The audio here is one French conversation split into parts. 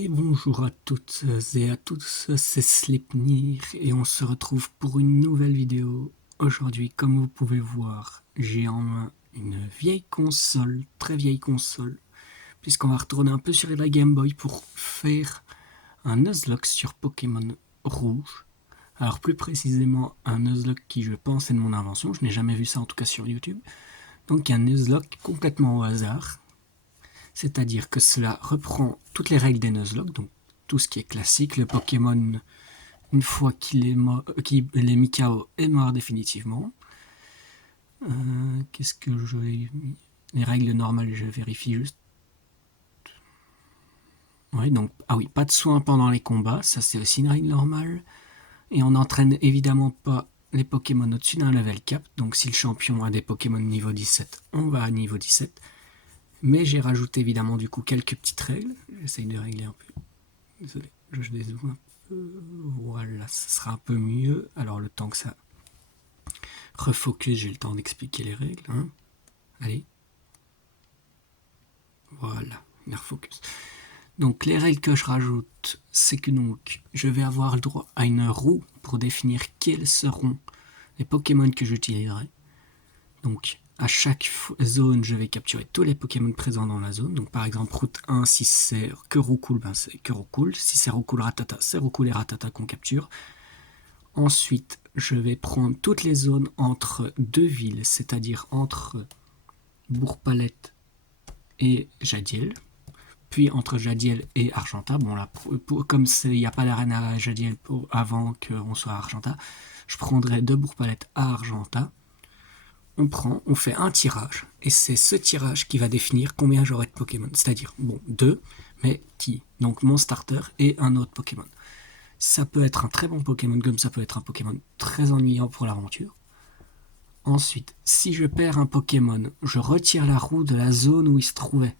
Et bonjour à toutes et à tous, c'est Sleipnir et on se retrouve pour une nouvelle vidéo. Aujourd'hui, comme vous pouvez voir, j'ai en main une vieille console, très vieille console, puisqu'on va retourner un peu sur la Game Boy pour faire un Nuzlocke sur Pokémon Rouge. Alors plus précisément un Nuzlocke qui je pense est de mon invention, je n'ai jamais vu ça en tout cas sur YouTube. Donc un Nuzlocke complètement au hasard. C'est-à-dire que cela reprend toutes les règles des Nuzlocke, donc tout ce qui est classique. Le Pokémon, une fois qu'il est mis KO, est mort définitivement. Qu'est-ce que je mis? Les règles normales, je vérifie juste. Oui, donc, ah oui, pas de soins pendant les combats, ça c'est aussi une règle normale. Et on n'entraîne évidemment pas les Pokémon au-dessus d'un level cap, donc si le champion a des Pokémon niveau 17, on va à niveau 17. Mais j'ai rajouté évidemment du coup quelques petites règles. J'essaye de régler un peu. Désolé, je dézoome un peu. Voilà, ça sera un peu mieux. Alors le temps que ça refocus, j'ai le temps d'expliquer les règles. Hein. Allez. Voilà, il refocus. Donc les règles que je rajoute, c'est que donc je vais avoir le droit à une roue pour définir quels seront les Pokémon que j'utiliserai. Donc à chaque zone, je vais capturer tous les Pokémon présents dans la zone. Donc par exemple, route 1, si c'est Kerocool, ben c'est Kerocool. Si c'est Roucoule Ratata, c'est Roucoule et Ratata qu'on capture. Ensuite, je vais prendre toutes les zones entre deux villes, c'est-à-dire entre Bourg-Palette et Jadiel. Puis entre Jadiel et Argenta. Bon là, comme il n'y a pas d'arène à Jadiel avant qu'on soit à Argenta, je prendrai de Bourg-Palette à Argenta. On fait un tirage, et c'est ce tirage qui va définir combien j'aurai de Pokémon. C'est-à-dire, bon, 2, mais qui? Donc mon starter et un autre Pokémon. Ça peut être un très bon Pokémon, comme ça peut être un Pokémon très ennuyant pour l'aventure. Ensuite, si je perds un Pokémon, je retire la roue de la zone où il se trouvait.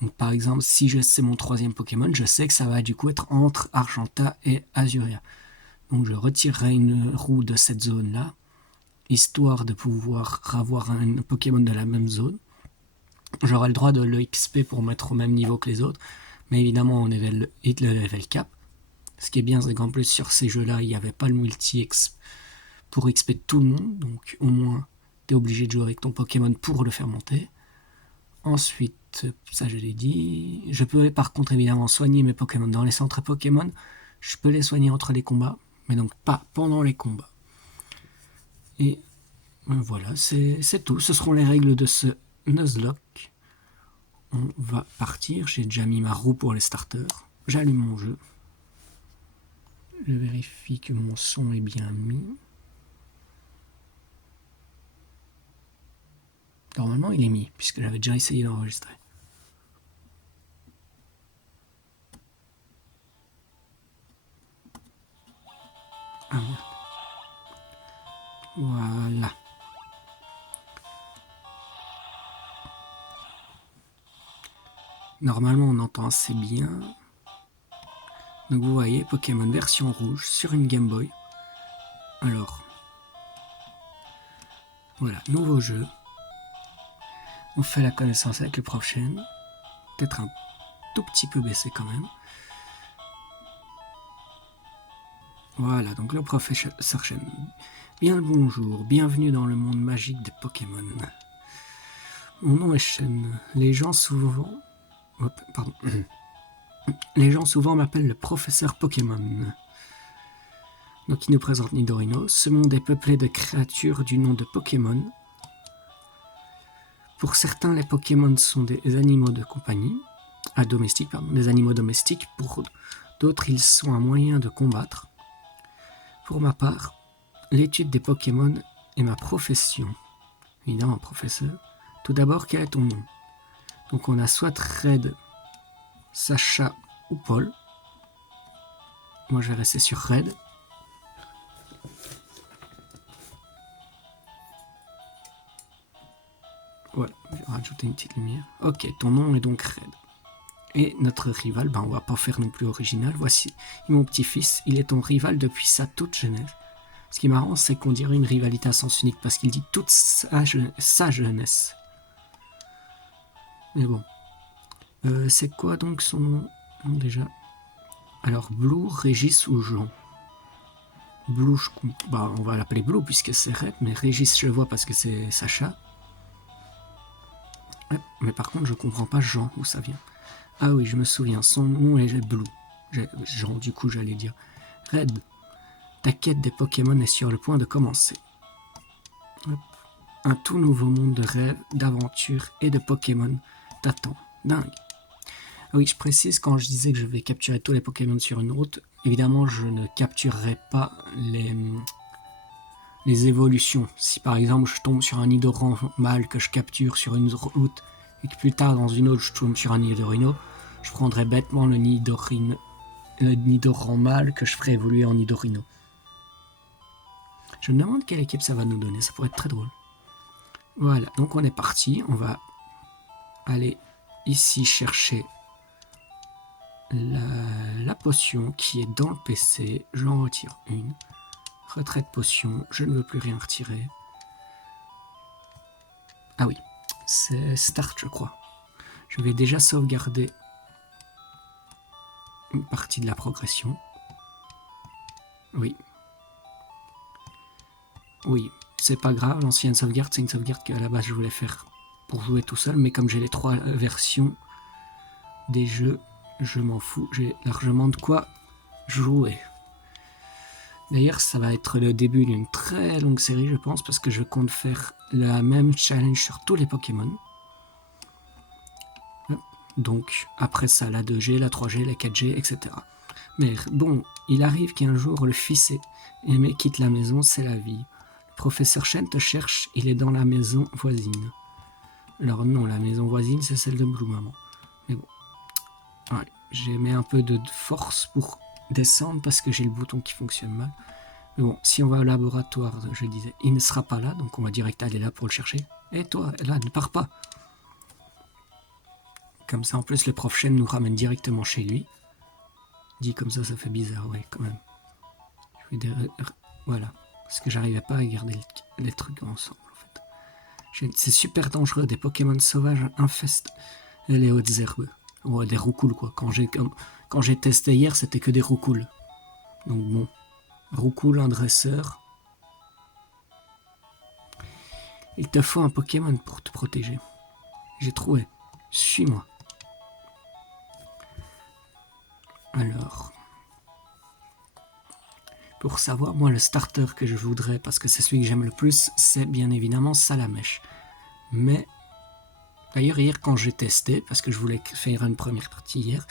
Donc par exemple, si c'est mon troisième Pokémon, je sais que ça va du coup être entre Argenta et Azuria. Donc je retirerai une roue de cette zone-là, histoire de pouvoir avoir un Pokémon de la même zone. J'aurai le droit de l'XP pour mettre au même niveau que les autres, mais évidemment on est le level cap. Ce qui est bien, c'est qu'en plus sur ces jeux-là, il n'y avait pas le multi-XP pour XP de tout le monde, donc au moins tu es obligé de jouer avec ton Pokémon pour le faire monter. Ensuite, ça je l'ai dit, je peux par contre évidemment soigner mes Pokémon dans les centres Pokémon, je peux les soigner entre les combats, mais donc pas pendant les combats. Et voilà, c'est tout. Ce seront les règles de ce Nuzlocke. On va partir. J'ai déjà mis ma roue pour les starters. J'allume mon jeu. Je vérifie que mon son est bien mis. Normalement, il est mis, puisque j'avais déjà essayé d'enregistrer. Ah merde. Voilà. Normalement, on entend assez bien. Donc vous voyez, Pokémon version rouge sur une Game Boy. Alors, voilà, nouveau jeu. On fait la connaissance avec le prof Chen. Peut-être un tout petit peu baissé quand même. Voilà, donc le professeur Chen. Bien le bonjour, bienvenue dans le monde magique des Pokémon. Mon nom est Chen. Les gens souvent m'appellent le professeur Pokémon. Donc il nous présente Nidorino. Ce monde est peuplé de créatures du nom de Pokémon. Pour certains, les Pokémon sont des animaux de compagnie, des animaux domestiques. Pour d'autres, ils sont un moyen de combattre. Pour ma part, l'étude des Pokémon est ma profession. Évidemment, professeur. Tout d'abord, quel est ton nom? Donc on a soit Red, Sacha ou Paul. Moi je vais rester sur Red. Voilà, je vais rajouter une petite lumière. Ok, ton nom est donc Red. Et notre rival, on va pas faire non plus original. Voici mon petit-fils, il est ton rival depuis sa toute jeunesse. Ce qui est marrant, c'est qu'on dirait une rivalité à sens unique parce qu'il dit toute sa jeunesse. Mais bon. C'est quoi donc son nom déjà? Alors, Blue, Régis ou Jean? Blue, on va l'appeler Blue puisque c'est Red, mais Régis, je le vois parce que c'est Sacha. Ouais, mais par contre, je comprends pas Jean, où ça vient. Ah oui, je me souviens, son nom est Blue. Jean, du coup, j'allais dire. Red, ta quête des Pokémon est sur le point de commencer. Hop. Un tout nouveau monde de rêves, d'aventures et de Pokémon t'attend. Dingue. Ah oui, je précise, quand je disais que je vais capturer tous les Pokémon sur une route, évidemment, je ne capturerai pas les évolutions. Si par exemple, je tombe sur un Nidoran mâle que je capture sur une route, et que plus tard, dans une autre, je tombe sur un Nidorino, je prendrai bêtement le Nidoran mâle que je ferai évoluer en Nidorino. Je me demande quelle équipe ça va nous donner, ça pourrait être très drôle. Voilà, donc on est parti, on va aller ici chercher la potion qui est dans le PC, j'en retire une. Retrait de potion, je ne veux plus rien retirer. Ah oui, c'est Start je crois. Je vais déjà sauvegarder une partie de la progression. Oui. Oui, c'est pas grave, l'ancienne sauvegarde, c'est une sauvegarde qu'à la base je voulais faire pour jouer tout seul, mais comme j'ai les 3 versions des jeux, je m'en fous, j'ai largement de quoi jouer. D'ailleurs, ça va être le début d'une très longue série, je pense, parce que je compte faire la même challenge sur tous les Pokémon. Donc, après ça, la 2G, la 3G, la 4G, etc. Mais bon, il arrive qu'un jour le fils aimé quitte la maison, c'est la vie. Le professeur Chen te cherche, il est dans la maison voisine. Alors non, la maison voisine, c'est celle de Blue Maman. Mais bon, ouais, j'ai mis un peu de force pour descendre parce que j'ai le bouton qui fonctionne mal. Mais bon, si on va au laboratoire, je disais, il ne sera pas là, donc on va direct aller là pour le chercher. Et toi, là, ne pars pas. Comme ça, en plus, le prof Chen nous ramène directement chez lui. Dit comme ça fait bizarre, ouais, quand même. Voilà. Parce que j'arrivais pas à garder les trucs ensemble, en fait. C'est super dangereux, des Pokémon sauvages infestent les hautes herbes. Ouais, des roucoules, quoi. Quand j'ai testé hier, c'était que des roucoules. Donc bon. Roucoule, un dresseur. Il te faut un Pokémon pour te protéger. J'ai trouvé. Suis-moi. Alors, pour savoir, moi, le starter que je voudrais, parce que c'est celui que j'aime le plus, c'est bien évidemment Salamèche. Mais, d'ailleurs, hier, quand j'ai testé, parce que je voulais faire une première partie hier,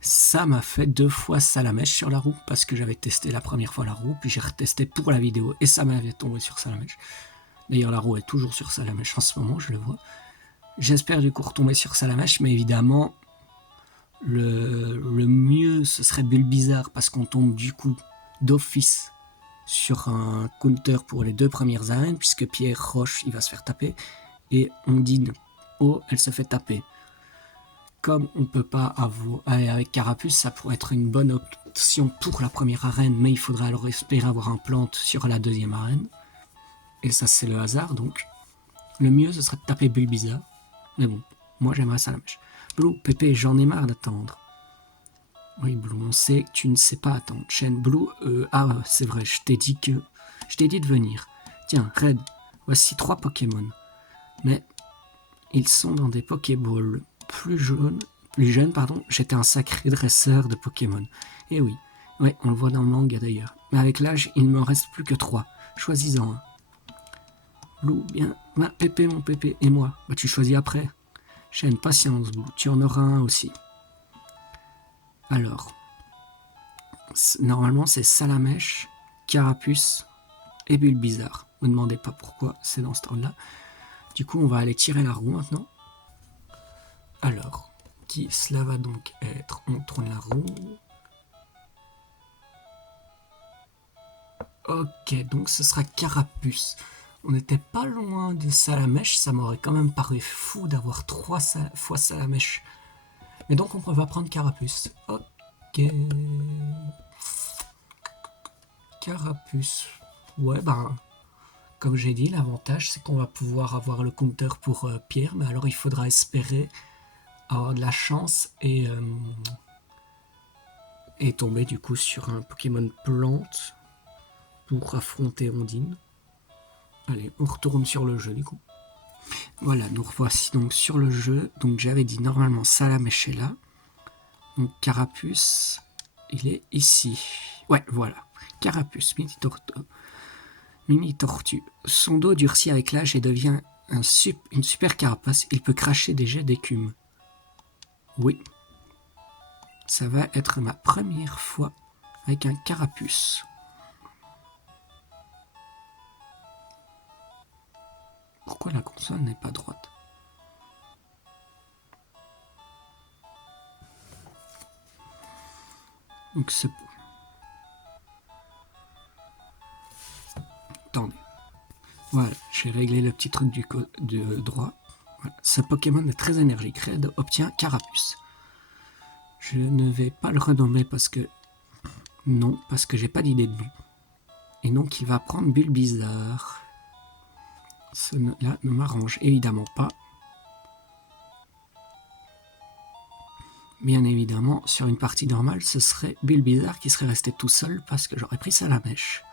ça m'a fait 2 fois Salamèche sur la roue, parce que j'avais testé la première fois la roue, puis j'ai retesté pour la vidéo, et ça m'avait tombé sur Salamèche. D'ailleurs, la roue est toujours sur Salamèche en ce moment, je le vois. J'espère du coup retomber sur Salamèche, mais évidemment, le mieux, ce serait Bulbizarre, parce qu'on tombe du coup d'office sur un counter pour les 2 premières arènes, puisque Pierre Roche, il va se faire taper, et Ondine, elle se fait taper. Comme on peut pas avoir avec Carapuce, ça pourrait être une bonne option pour la première arène, mais il faudrait alors espérer avoir un plante sur la 2e arène. Et ça, c'est le hasard, donc le mieux, ce serait de taper Bulbizarre. Mais bon, moi j'aimerais Salamèche. Blue, Pépé, j'en ai marre d'attendre. Oui, Blue, on sait que tu ne sais pas attendre. Chen, Blue, c'est vrai, je t'ai dit de venir. Tiens, Red, voici 3 Pokémon. Mais ils sont dans des Pokéballs plus jeunes, j'étais un sacré dresseur de Pokémon. Et oui, ouais, on le voit dans le manga d'ailleurs. Mais avec l'âge, il ne me reste plus que 3. Choisis-en un. Blue, bien. Pépé, mon Pépé, et moi. Tu choisis après. Chen, patience, Blue, tu en auras un aussi. Alors, normalement, c'est Salamèche, Carapuce et Bulbizarre. Ne me demandez pas pourquoi, c'est dans ce ordre-là. Du coup, on va aller tirer la roue maintenant. Alors, qui cela va donc être? On tourne la roue. Ok, donc ce sera Carapuce. On n'était pas loin de Salamèche, ça m'aurait quand même paru fou d'avoir 3 fois Salamèche. Mais donc on va prendre Carapuce. Ok. Carapuce. Ouais, comme j'ai dit, l'avantage c'est qu'on va pouvoir avoir le counter pour Pierre, mais alors il faudra espérer avoir de la chance et est tombé du coup sur un Pokémon plante pour affronter Ondine. Allez, on retourne sur le jeu du coup. Voilà, nous revoici donc sur le jeu. Donc j'avais dit normalement Salamèche est là. Donc Carapuce, il est ici. Ouais, voilà. Carapuce, mini tortue. Son dos durcit avec l'âge et devient une super carapace. Il peut cracher des jets d'écume. Oui. Ça va être ma première fois avec un Carapuce. Pourquoi la console n'est pas droite? Donc ce... Attendez. Voilà, j'ai réglé le petit truc de droit. Voilà. Ce Pokémon est très énergique. Red obtient Carapuce. Je ne vais pas le renommer parce que... Non, parce que j'ai pas d'idée de nom. Et donc il va prendre Bulbizarre. Cela ne m'arrange évidemment pas. Bien évidemment, sur une partie normale, ce serait Bulbizarre qui serait resté tout seul parce que j'aurais pris Salamèche.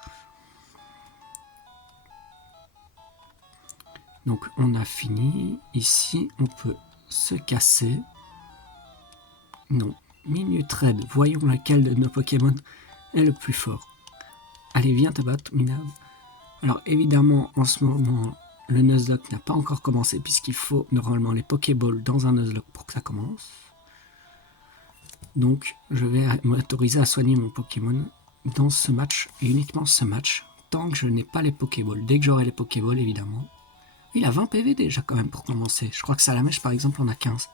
Donc on a fini. Ici, on peut se casser. Non. Minute Red, voyons laquelle de nos Pokémon est le plus fort. Allez, viens te battre, Minav. Alors évidemment, en ce moment, le Nuzlocke n'a pas encore commencé puisqu'il faut normalement les Pokéballs dans un Nuzlocke pour que ça commence. Donc je vais m'autoriser à soigner mon Pokémon dans ce match, et uniquement ce match, tant que je n'ai pas les Pokéballs. Dès que j'aurai les Pokéballs, évidemment. Il a 20 PV déjà quand même pour commencer. Je crois que Salamèche par exemple en a 15.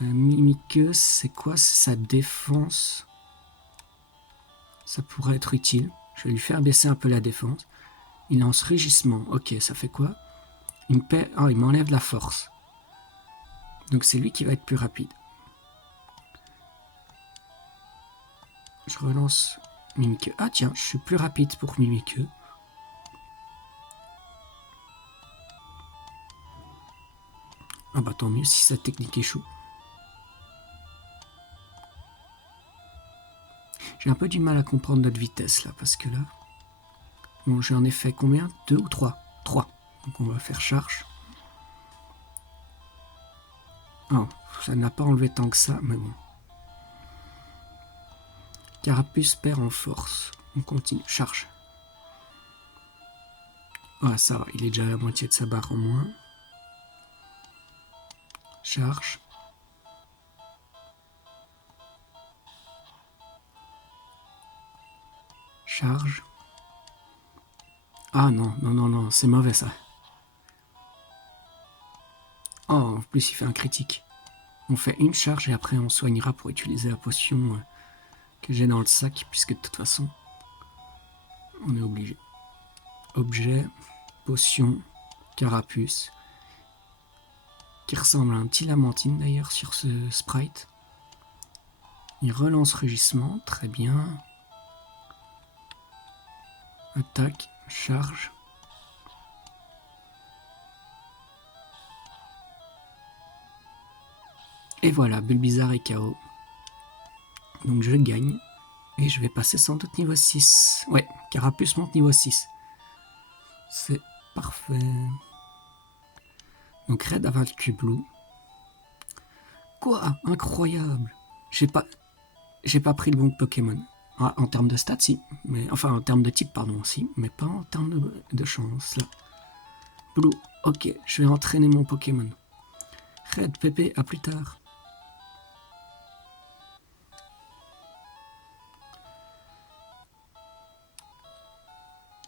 Mimiqueuse, c'est quoi? C'est sa défense. Ça pourrait être utile. Je vais lui faire baisser un peu la défense. Il lance rugissement. Ok, ça fait quoi? Il m'enlève la force. Donc c'est lui qui va être plus rapide. Je relance Mimiqueux. Ah tiens, je suis plus rapide pour Mimiqueux. Ah bah tant mieux si sa technique échoue. J'ai un peu du mal à comprendre notre vitesse là, parce que là... Bon, j'en ai fait combien? 2 ou 3? 3. Donc on va faire charge. Oh, ça n'a pas enlevé tant que ça, mais bon. Carapuce perd en force. On continue. Charge. Ah, ça va, il est déjà à la moitié de sa barre en moins. Charge. Charge. Ah non, non, non, non, c'est mauvais ça. Oh, en plus il fait un critique. On fait une charge et après on soignera pour utiliser la potion que j'ai dans le sac, puisque de toute façon, on est obligé. Objet, potion, carapuce, qui ressemble à un petit Lamentine d'ailleurs sur ce sprite. Il relance rugissement, très bien. Attaque, charge. Et voilà, Bulbizarre est KO. Donc je gagne. Et je vais passer sans doute niveau 6. Ouais, Carapuce monte niveau 6. C'est parfait. Donc Red a vaincu Blue. Quoi? Incroyable! J'ai pas pris le bon Pokémon. Ah, en termes de stats, si. Mais, enfin, en termes de type, pardon, si. Mais pas en termes de chance, là. Blue, ok, je vais entraîner mon Pokémon. Red, Pépé, à plus tard.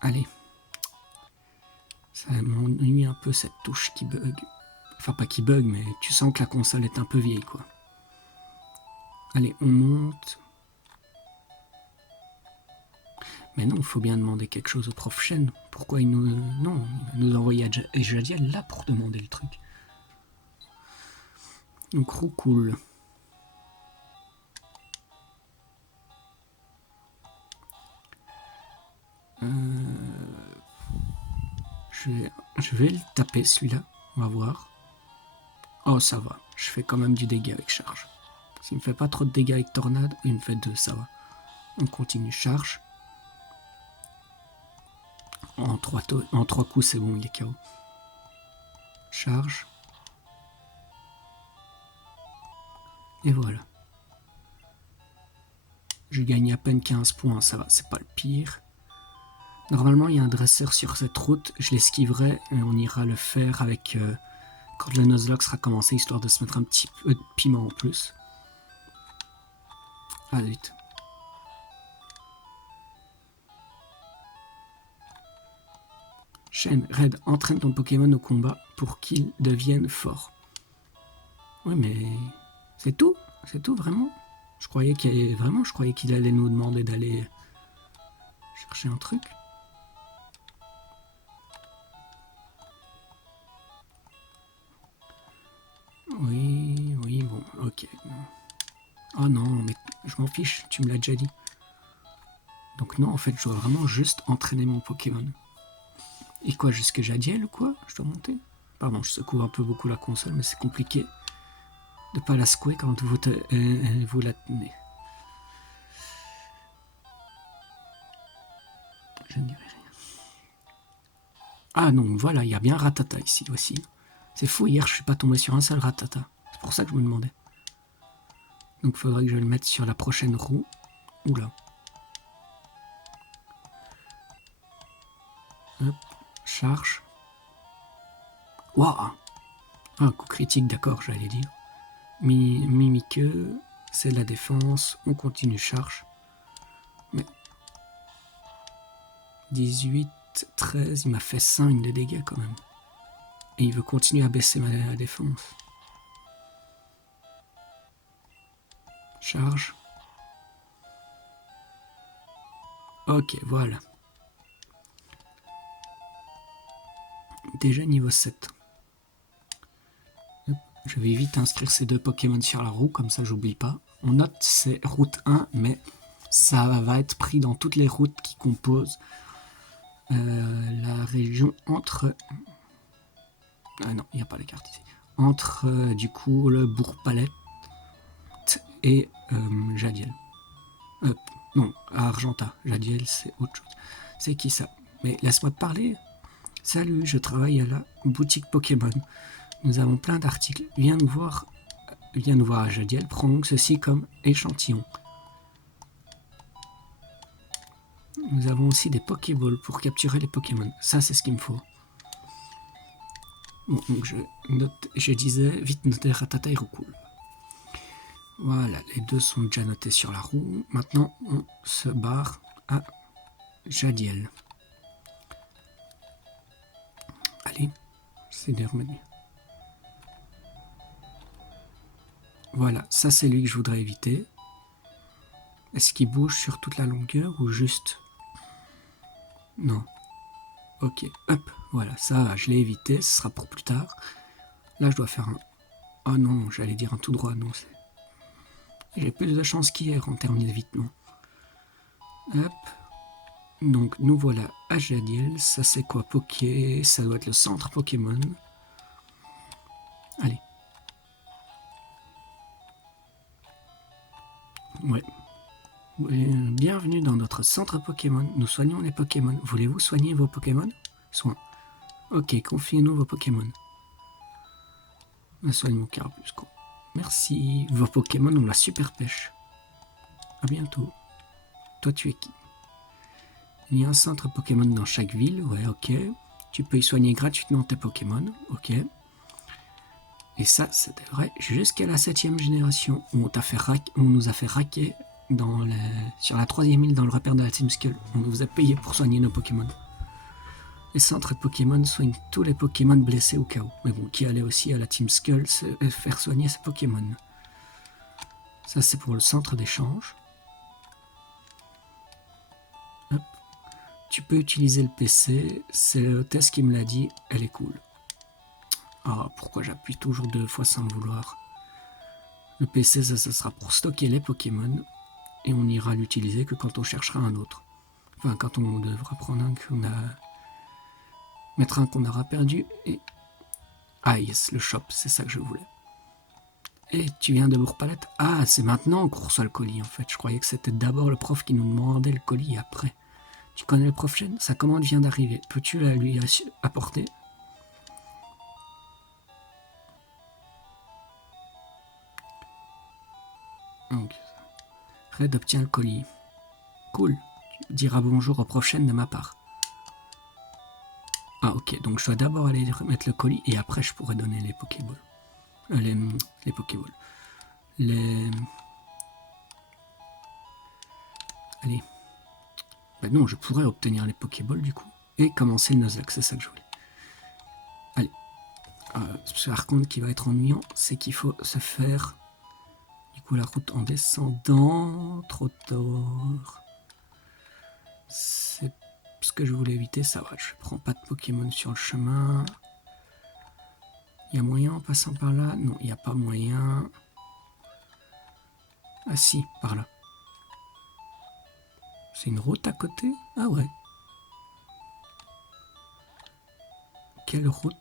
Allez. Ça m'ennuie un peu cette touche qui bug. Enfin, pas qui bug, mais tu sens que la console est un peu vieille, quoi. Allez, on monte. Mais non, il faut bien demander quelque chose au prof Chen. Pourquoi il nous... Non, il va nous envoyer à Jadiel là pour demander le truc. Donc, Roucoule. Je vais le taper celui-là. On va voir. Oh, ça va. Je fais quand même du dégât avec charge. S'il me fait pas trop de dégâts avec tornade, il me fait 2, ça va. On continue, charge. En 3 coups, c'est bon, il est KO. Charge. Et voilà. Je gagne à peine 15 points, ça va, c'est pas le pire. Normalement, il y a un dresseur sur cette route, je l'esquiverai et on ira le faire avec quand le Nuzlocke sera commencé, histoire de se mettre un petit peu de piment en plus. Ah vite. Chaîne, Red, entraîne ton Pokémon au combat pour qu'il devienne fort. Oui, mais c'est tout, vraiment. Je croyais qu'il allait nous demander d'aller chercher un truc. Oui, bon, ok. Oh non, mais je m'en fiche, tu me l'as déjà dit. Donc non, en fait, je dois vraiment juste entraîner mon Pokémon. Et quoi, jusque Jadiel ou quoi? Je dois monter? Pardon, je secoue un peu beaucoup la console, mais c'est compliqué de pas la secouer quand vous la tenez. Je ne dirai rien. Ah non, voilà, il y a bien Rattata ici aussi. C'est fou, hier je suis pas tombé sur un seul Rattata. C'est pour ça que je me demandais. Donc il faudrait que je le mette sur la prochaine roue. Oula. Hop, charge. Waouh! Un coup critique, d'accord, j'allais dire. Mimiqueux, c'est de la défense. On continue, charge. Mais 18, 13, il m'a fait 5 de dégâts quand même. Et il veut continuer à baisser ma défense. Charge. Ok, voilà. Déjà niveau 7. Je vais vite inscrire ces 2 Pokémon sur la roue, comme ça j'oublie pas. On note c'est route 1, mais ça va être pris dans toutes les routes qui composent la région entre... Ah non, il n'y a pas la carte ici. Entre du coup le Bourg-Palette et Jadiel. Non, Argenta. Jadiel c'est autre chose. C'est qui ça? Mais laisse-moi te parler. Salut, je travaille à la boutique Pokémon. Nous avons plein d'articles. Viens nous voir à Jadiel. Prends donc ceci comme échantillon. Nous avons aussi des Pokéballs pour capturer les Pokémon. Ça, c'est ce qu'il me faut. Bon, donc je disais, vite noter Rattata et Roucoule. Voilà, les 2 sont déjà notés sur la roue. Maintenant, on se barre à Jadiel. Allez, c'est des remedies. Voilà, ça c'est lui que je voudrais éviter. Est-ce qu'il bouge sur toute la longueur ou juste... Non. Ok, hop, voilà, ça je l'ai évité, ce sera pour plus tard. Là je dois faire un... Oh non, j'allais dire un tout droit, non, c'est... J'ai plus de chance qu'hier en termes d'évitement. Hop. Donc nous voilà à Jadiel, ça c'est quoi? Poké, ça doit être le centre Pokémon. Allez. Ouais. Bienvenue dans notre centre Pokémon. Nous soignons les Pokémon. Voulez-vous soigner vos Pokémon? Soin. Ok, confiez-nous vos Pokémon. On soigne mon Carbus, quoi. Merci. Vos Pokémon ont la super pêche. À bientôt. Toi, tu es qui? Il y a un centre Pokémon dans chaque ville. Ouais, ok. Tu peux y soigner gratuitement tes Pokémon. Ok. Et ça, c'était vrai jusqu'à la 7ème génération où on nous a fait raquer sur la 3ème île dans le repère de la Team Skull. On nous a payé pour soigner nos Pokémon. Les centres Pokémon soignent tous les Pokémon blessés au cas où. Mais bon, qui allait aussi à la Team Skull faire soigner ses Pokémon. Ça, c'est pour le centre d'échange. Hop. Tu peux utiliser le PC. C'est l'hôtesse qui me l'a dit. Elle est cool. Ah, pourquoi j'appuie toujours 2 fois sans le vouloir? Le PC, ça sera pour stocker les Pokémon. Et on ira l'utiliser que quand on cherchera un autre. Enfin, quand on devra prendre un qu'on a... Mettre un qu'on aura perdu et... Ah yes, le shop, c'est ça que je voulais. Et tu viens de Bourg-Palette? Ah, c'est maintenant qu'on reçoit le colis en fait. Je croyais que c'était d'abord le prof qui nous demandait le colis après. Tu connais le prof Chen? Sa commande vient d'arriver. Peux-tu la lui apporter? Donc, Red obtient le colis. Cool. Tu diras bonjour au prof Chen de ma part. Ah ok, donc je dois d'abord aller remettre le colis et après je pourrais donner les Pokéballs. Les Pokéballs. Les... Allez. Ben non, je pourrais obtenir les Pokéballs du coup. Et commencer le Nuzlocke, c'est ça que je voulais. Allez. Par contre, qui va être ennuyant, c'est qu'il faut se faire du coup la route en descendant. Trop tard. C'est ce que je voulais éviter, ça va. Je prends pas de Pokémon sur le chemin. Il y a moyen en passant par là? Non, il n'y a pas moyen. Ah si, par là. C'est une route à côté? Ah ouais. Quelle route?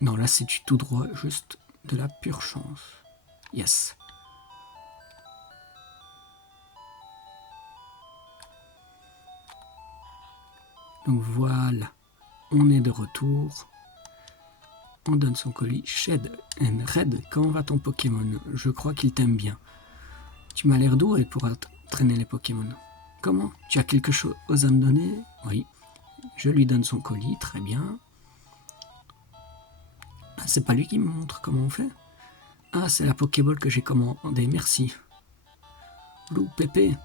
Non, là c'est du tout droit, juste de la pure chance. Yes. Donc voilà, on est de retour. On donne son colis. Shed and Red, comment va ton Pokémon? Je crois qu'il t'aime bien. Tu m'as l'air doué pour traîner les Pokémon. Comment? Tu as quelque chose à me donner? Oui. Je lui donne son colis, très bien. Ah, c'est pas lui qui me montre comment on fait? Ah, c'est la Pokéball que j'ai commandée, merci. Blue, Pépé.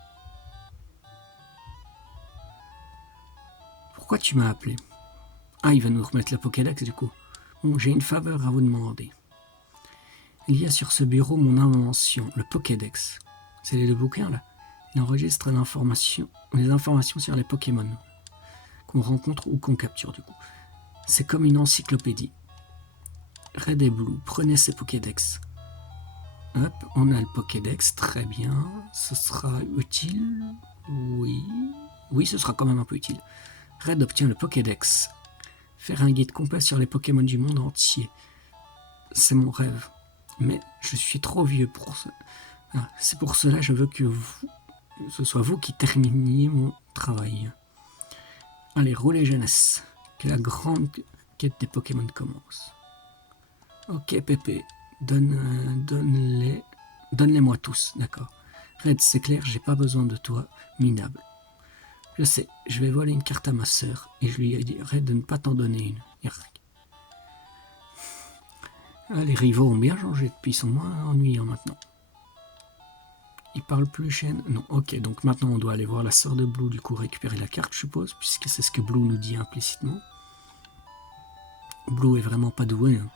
Pourquoi tu m'as appelé? Ah, il va nous remettre la Pokédex du coup. Bon, j'ai une faveur à vous demander. Il y a sur ce bureau mon invention, le Pokédex. C'est les deux bouquins là. Il enregistre les informations sur les Pokémon qu'on rencontre ou qu'on capture du coup. C'est comme une encyclopédie. Red et Blue, prenez ces Pokédex. Hop, on a le Pokédex, très bien. Ce sera utile? Oui. Oui, ce sera quand même un peu utile. Red obtient le Pokédex. Faire un guide complet sur les Pokémon du monde entier. C'est mon rêve. Mais je suis trop vieux pour ça. Ah, c'est pour cela que je veux que ce soit vous qui terminiez mon travail. Allez, roulez jeunesse. Que la grande quête des Pokémon commence. Ok, Pépé. Donne-les-moi tous, d'accord. Red, c'est clair, j'ai pas besoin de toi, minable. Je sais, je vais voler une carte à ma sœur et je lui dirai de ne pas t'en donner une. Yark. Ah, les rivaux ont bien changé depuis, ils sont moins ennuyants maintenant. Ils parlent plus Chen? Non, ok, donc maintenant on doit aller voir la sœur de Blue, du coup récupérer la carte, je suppose, puisque c'est ce que Blue nous dit implicitement. Blue est vraiment pas doué. Hein.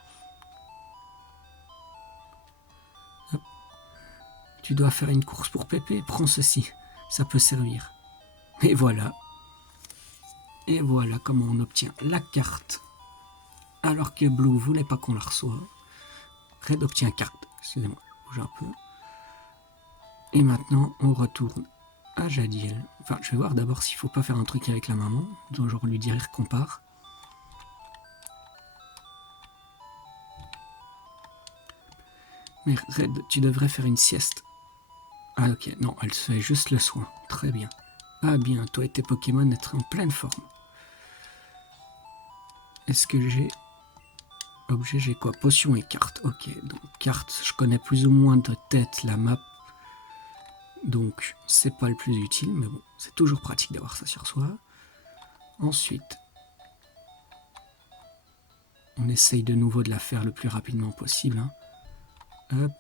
Tu dois faire une course pour Pépé, prends ceci, ça peut servir. Et voilà. Et voilà comment on obtient la carte. Alors que Blue voulait pas qu'on la reçoive. Red obtient carte. Excusez-moi, je bouge un peu. Et maintenant, on retourne à Jadiel. Enfin, je vais voir d'abord s'il faut pas faire un truc avec la maman. Donc, je lui dirai qu'on part. Mais Red, tu devrais faire une sieste. Ah ok, non, elle se fait juste le soin. Très bien. Ah bien, toi et tes Pokémon être en pleine forme. Est-ce que j'ai... Objet, j'ai quoi? Potion et carte. Ok, donc carte, je connais plus ou moins de tête la map. Donc, c'est pas le plus utile, mais bon, c'est toujours pratique d'avoir ça sur soi. Ensuite, on essaye de nouveau de la faire le plus rapidement possible. Hein. Hop.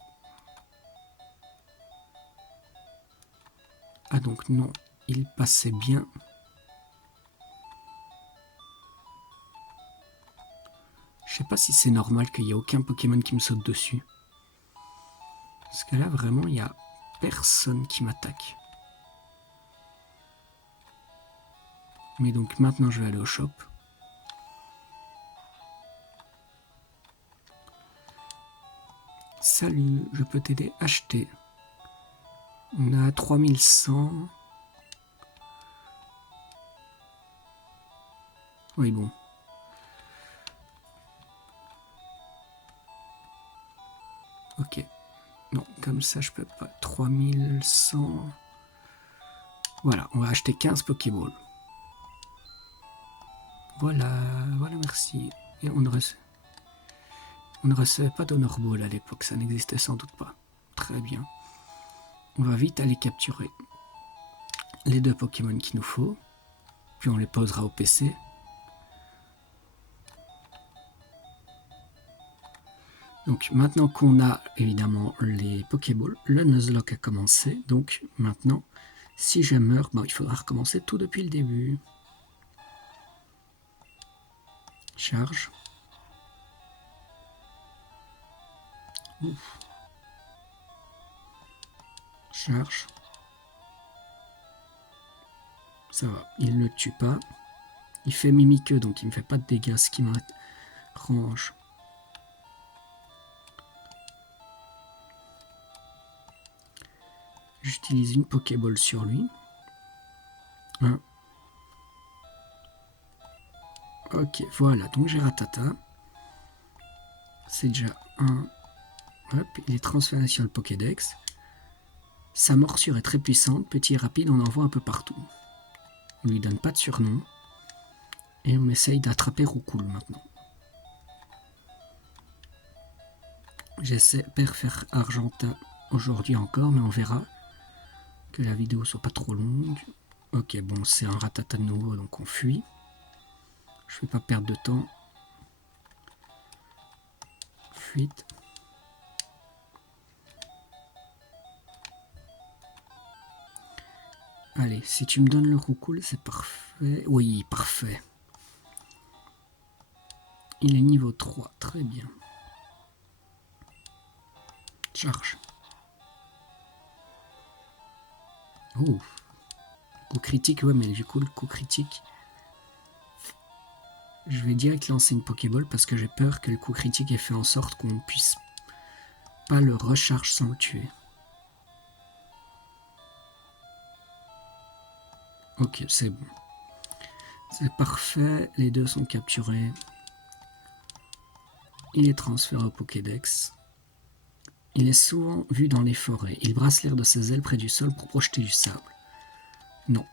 Ah donc non, il passait bien. Je sais pas si c'est normal qu'il n'y ait aucun Pokémon qui me saute dessus. Parce que là, vraiment, il n'y a personne qui m'attaque. Mais donc maintenant, je vais aller au shop. Salut, je peux t'aider? Acheter. On a 3100. Oui, bon. Ok. comme ça, je peux pas. 3100. Voilà, on va acheter 15 Pokéballs. Voilà, merci. Et on ne recevait pas d'Honor Ball à l'époque, ça n'existait sans doute pas. Très bien. On va vite aller capturer les 2 Pokémon qu'il nous faut. Puis on les posera au PC. Donc maintenant qu'on a évidemment les Pokéballs, le Nuzlocke a commencé. Donc maintenant, si je meurs, il faudra recommencer tout depuis le début. Charge. Ouf. Charge. Ça va, il ne tue pas. Il fait mimiqueux, donc il ne me fait pas de dégâts, ce qui m'arrange. J'utilise une Pokéball sur lui. Ok, voilà, donc j'ai Rattata. C'est déjà un. Hop, il est transféré sur le Pokédex. Sa morsure est très puissante, petit et rapide, on en voit un peu partout. On lui donne pas de surnom. Et on essaye d'attraper Roucoule maintenant. J'espère faire Argenta aujourd'hui encore, mais on verra. Que la vidéo soit pas trop longue. Ok, bon, c'est un Rattata de nouveau, donc on fuit. Je vais pas perdre de temps. Fuite. Allez, si tu me donnes le Roucoule, c'est parfait. Oui, parfait. Il est niveau 3, très bien. Charge. Oh. Coup critique, ouais, mais du coup, le coup critique... Je vais direct lancer une Pokéball parce que j'ai peur que le coup critique ait fait en sorte qu'on puisse pas le recharge sans le tuer. Ok, c'est bon. C'est parfait, les 2 sont capturés. Il est transféré au Pokédex. Il est souvent vu dans les forêts. Il brasse l'air de ses ailes près du sol pour projeter du sable. Non.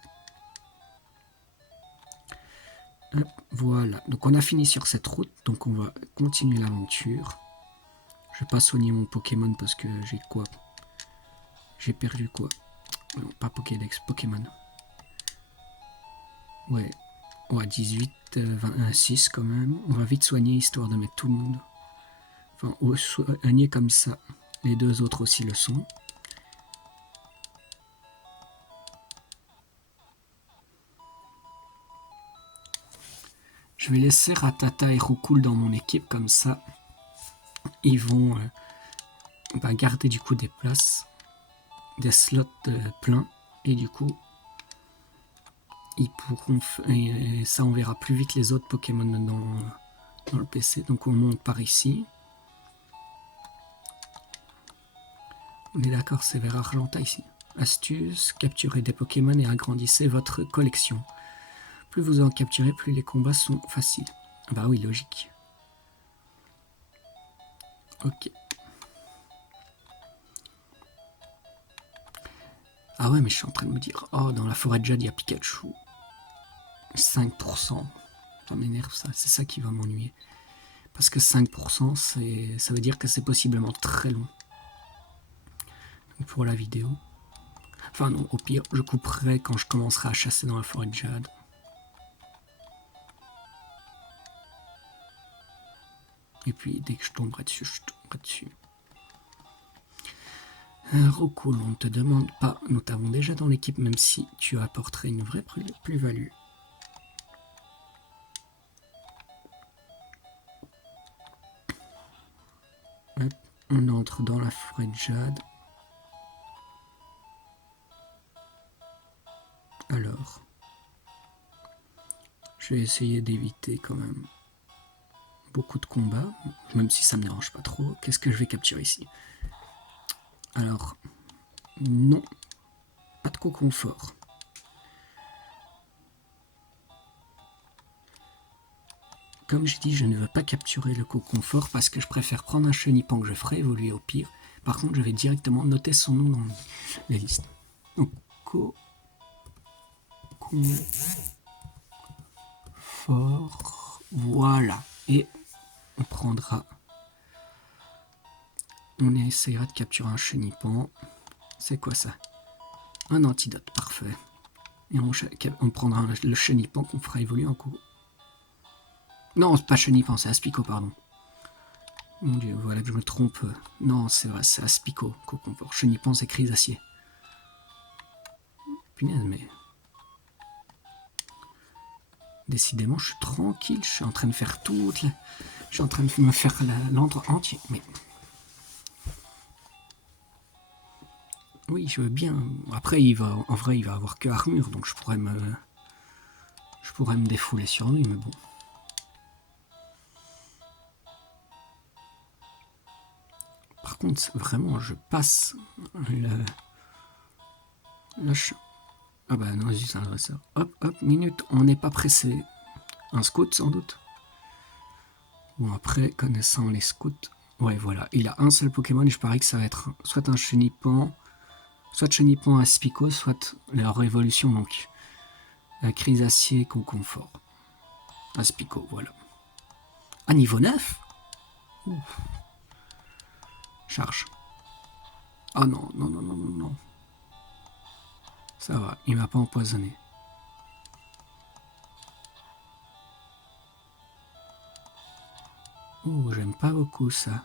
Hop, voilà. Donc on a fini sur cette route. Donc on va continuer l'aventure. Je vais pas soigner mon Pokémon parce que j'ai quoi? J'ai perdu quoi? Non, pas Pokédex, Pokémon. Ouais. 18, 26 quand même. On va vite soigner histoire de mettre tout le monde. Enfin, soigner comme ça. Les 2 autres aussi le sont. Je vais laisser Rattata et Roucoule dans mon équipe, comme ça, ils vont garder du coup des places, des slots pleins, et du coup, ils pourront, et ça on verra plus vite les autres Pokémon dans le PC. Donc on monte par ici. On est d'accord, c'est vers Argenta ici. Astuce, capturez des Pokémon et agrandissez votre collection. Plus vous en capturez, plus les combats sont faciles. Ah bah oui, logique. Ok. Ah ouais, mais je suis en train de me dire, oh, dans la forêt de Jade, il y a Pikachu. 5%. Ça m'énerve, ça. C'est ça qui va m'ennuyer. Parce que 5%, ça veut dire que c'est possiblement très long. Donc pour la vidéo. Enfin non, au pire, je couperai quand je commencerai à chasser dans la forêt de Jade. Et puis dès que je tomberai dessus, je tomberai dessus. Roucoule, on ne te demande pas. Nous t'avons déjà dans l'équipe, même si tu apporterais une vraie plus-value. On entre dans la forêt de Jade. Alors, je vais essayer d'éviter quand même beaucoup de combats, même si ça me dérange pas trop. Qu'est-ce que je vais capturer ici? Alors, non, pas de co-confort. Comme j'ai dit, je ne veux pas capturer le co-confort parce que je préfère prendre un chenipan que je ferai évoluer au pire, Par contre, je vais directement noter son nom dans la liste. Donc, Coconfort. Voilà. Et on prendra... On essayera de capturer un chenipan. C'est quoi ça? Un antidote, parfait. Et on prendra le chenipan qu'on fera évoluer en cours. Non, c'est pas chenipan, c'est Aspico, pardon. Mon dieu, voilà que je me trompe. Non, c'est vrai, c'est Aspico, Coconfort. Chenipan, c'est Chrysacier. Punaise, mais... Décidément, je suis tranquille, je suis en train de faire toute la... Je suis en train de me faire l'antre entier, mais... Oui, je veux bien. Après, en vrai, il va avoir que armure, donc je pourrais me défouler sur lui, mais bon. Par contre, vraiment, je passe Ah bah non, c'est un dresseur. Hop, hop, minute, on n'est pas pressé. Un scout, sans doute. Bon, après, connaissant les scouts... Ouais, voilà, il a un seul Pokémon, et je parie que ça va être soit un Chenipan, soit Chenipan Aspico, soit leur évolution, donc Chrysacier, Coconfort. Aspico, voilà. À niveau 9 ? Ouf. Charge. Oh non, non, non, non, non, non. Ça va, il m'a pas empoisonné. Oh, j'aime pas beaucoup ça.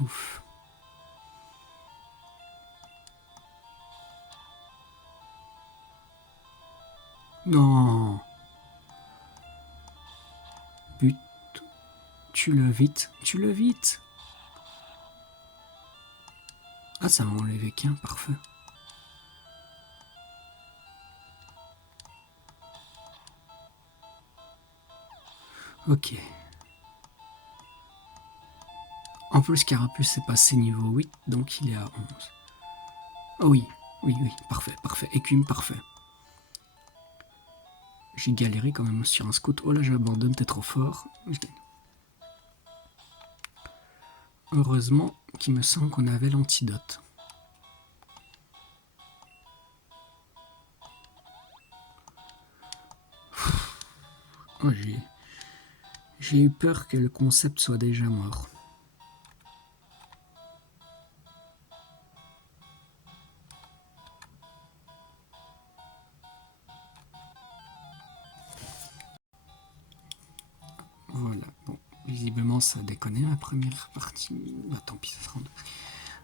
Ouf. Non. But. Tue-le vite. Tue-le vite. Ah, ça m'a enlevé qu'un, parfait. Ok. En plus, Carapuce est passé niveau 8, donc il est à 11. Oh oui, oui, oui, parfait, parfait. Écume, parfait. J'ai galéré quand même sur un scout. Oh là, j'abandonne, t'es trop fort. Je gagne. Heureusement qu'il me semble qu'on avait l'antidote. Oh, j'ai eu peur que le concept soit déjà mort. Voilà, bon, visiblement ça a déconné la première partie. Bah, tant pis, ça sera en deux.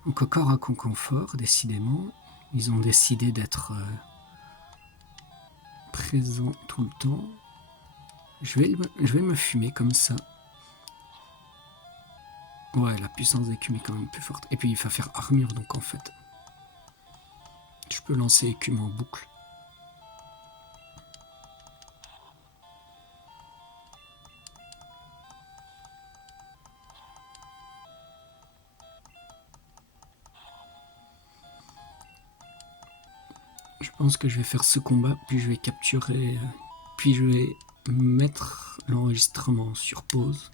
Donc encore un Coconfort, décidément. Ils ont décidé d'être présents tout le temps. Je vais me fumer comme ça. Ouais, la puissance d'écume est quand même plus forte. Et puis il va faire armure, donc en fait, je peux lancer écume en boucle. Je pense que je vais faire ce combat, puis je vais capturer, puis je vais mettre l'enregistrement sur pause.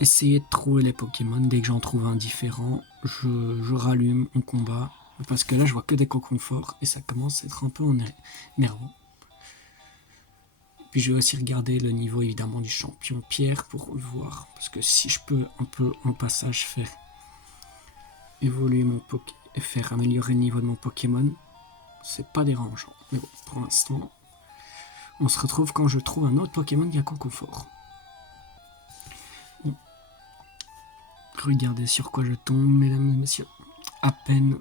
Essayer de trouver les Pokémon. Dès que j'en trouve un différent, je rallume, on combat. Parce que là, je vois que des Coconforts et ça commence à être un peu énervant. Puis je vais aussi regarder le niveau évidemment du champion Pierre pour le voir. Parce que si je peux un peu en passage faire évoluer mon Pokémon et faire améliorer le niveau de mon Pokémon, c'est pas dérangeant. Mais bon, pour l'instant, on se retrouve quand je trouve un autre Pokémon qui a Coconfort. Bon. Regardez sur quoi je tombe, mesdames et messieurs. À peine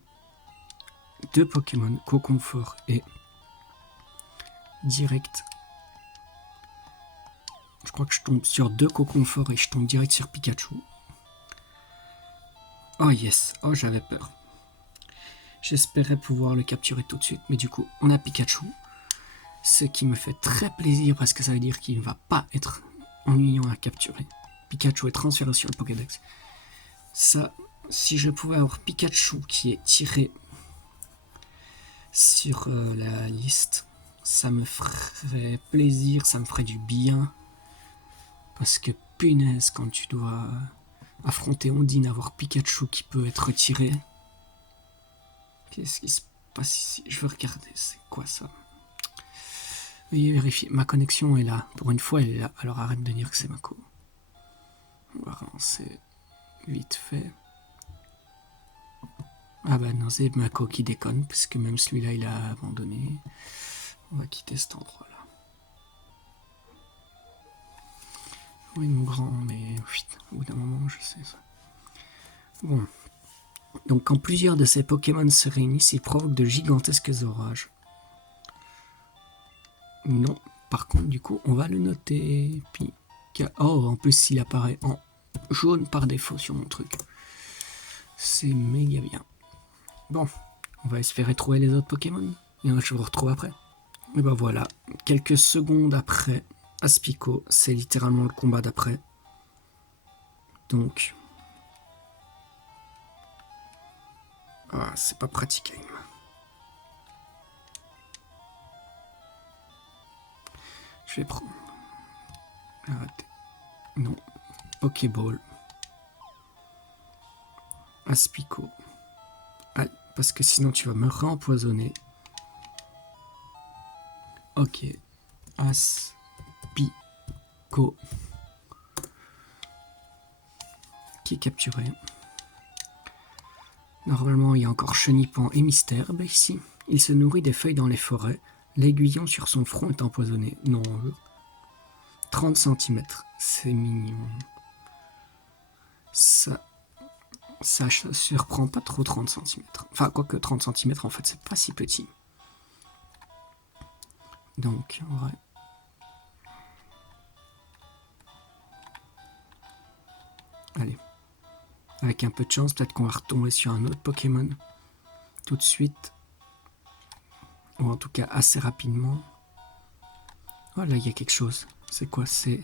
2 Pokémon, Coconfort et direct. Je crois que je tombe sur 2 Coconfort et je tombe direct sur Pikachu. Oh yes, oh j'avais peur. J'espérais pouvoir le capturer tout de suite, mais du coup on a Pikachu. Ce qui me fait très plaisir parce que ça veut dire qu'il ne va pas être ennuyant à capturer. Pikachu est transféré sur le Pokédex. Ça, si je pouvais avoir Pikachu qui est tiré sur la liste, ça me ferait plaisir, ça me ferait du bien. Parce que punaise, quand tu dois affronter Ondine, avoir Pikachu qui peut être tiré. Qu'est-ce qui se passe ici? Je veux regarder, c'est quoi ça? Veuillez vérifier, ma connexion est là. Pour une fois, elle est là, alors arrête de dire que c'est Mako. On va relancer vite fait. Ah bah non, c'est Mako qui déconne, parce que même celui-là, il a abandonné. On va quitter cet endroit-là. Oui, mon grand, mais au bout d'un moment, je sais ça. Bon. Donc, quand plusieurs de ces Pokémon se réunissent, ils provoquent de gigantesques orages. Non. Par contre, du coup, on va le noter. Oh, en plus, il apparaît en jaune par défaut sur mon truc. C'est méga bien. Bon, on va espérer trouver les autres Pokémon. Et je vous retrouve après. Et ben voilà, quelques secondes après Aspico, c'est littéralement le combat d'après. Donc, c'est pas pratique. Je vais prendre. Arrêtez. Non. Pokéball. Aspico. Allez, parce que sinon tu vas me réempoisonner. Ok. Aspico. Qui est capturé. Normalement, il y a encore Chenipan et Mystère. Ben ici, il se nourrit des feuilles dans les forêts. L'aiguillon sur son front est empoisonné. Non. 30 cm. C'est mignon. Ça surprend pas trop 30 cm. Enfin, quoique 30 cm, en fait, c'est pas si petit. Donc, en vrai. Allez. Avec un peu de chance, peut-être qu'on va retomber sur un autre Pokémon tout de suite. Ou en tout cas, assez rapidement. Oh, là, il y a quelque chose. C'est quoi? C'est